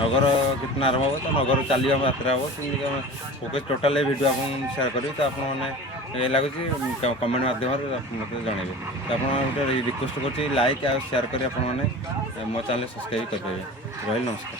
नगर कितना आरंभ हो तो नगर चलिए हम यात्रा हम फोकस टोटाल भिडियो आप सेयार करी तो आपने लगुच कमेंट मध्यम मत जनइबे तो आप रिक्वेस्ट कर लाइक आ सेयार कर मो चैनल सब्सक्राइब करेंगे रही नमस्कार।